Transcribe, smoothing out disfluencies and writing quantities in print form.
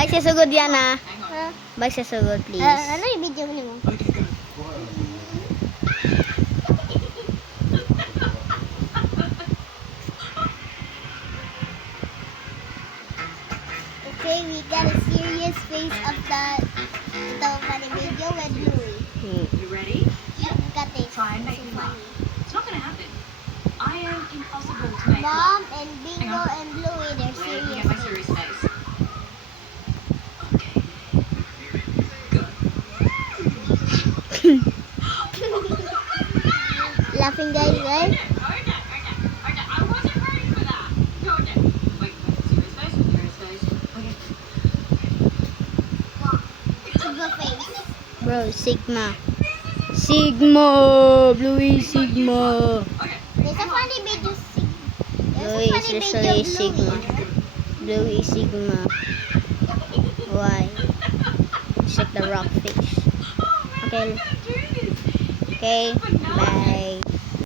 Bye sa sugod yan ah. Ha? Bye sa sugod please. Ano yung video mo? Okay, we got a serious face of the funny video with Louie. You ready? Got it. Try and make So me laugh. funny. It's not gonna happen. I am impossible to make Mom laugh. and Bingo and Louie, they're Where can serious. you get my serious face? Okay. Good. Laughing guys, right? Okay. I wasn't ready for that. Okay. Wait, serious face? Serious face. Okay. Sigma face. Bro, Sigma. Sigma! Bluey Sigma! Okay. There's a funny video. Bluey is literally Sigma. Bluey Sigma. Why? It's like the rock fish. Okay. Okay. Bye.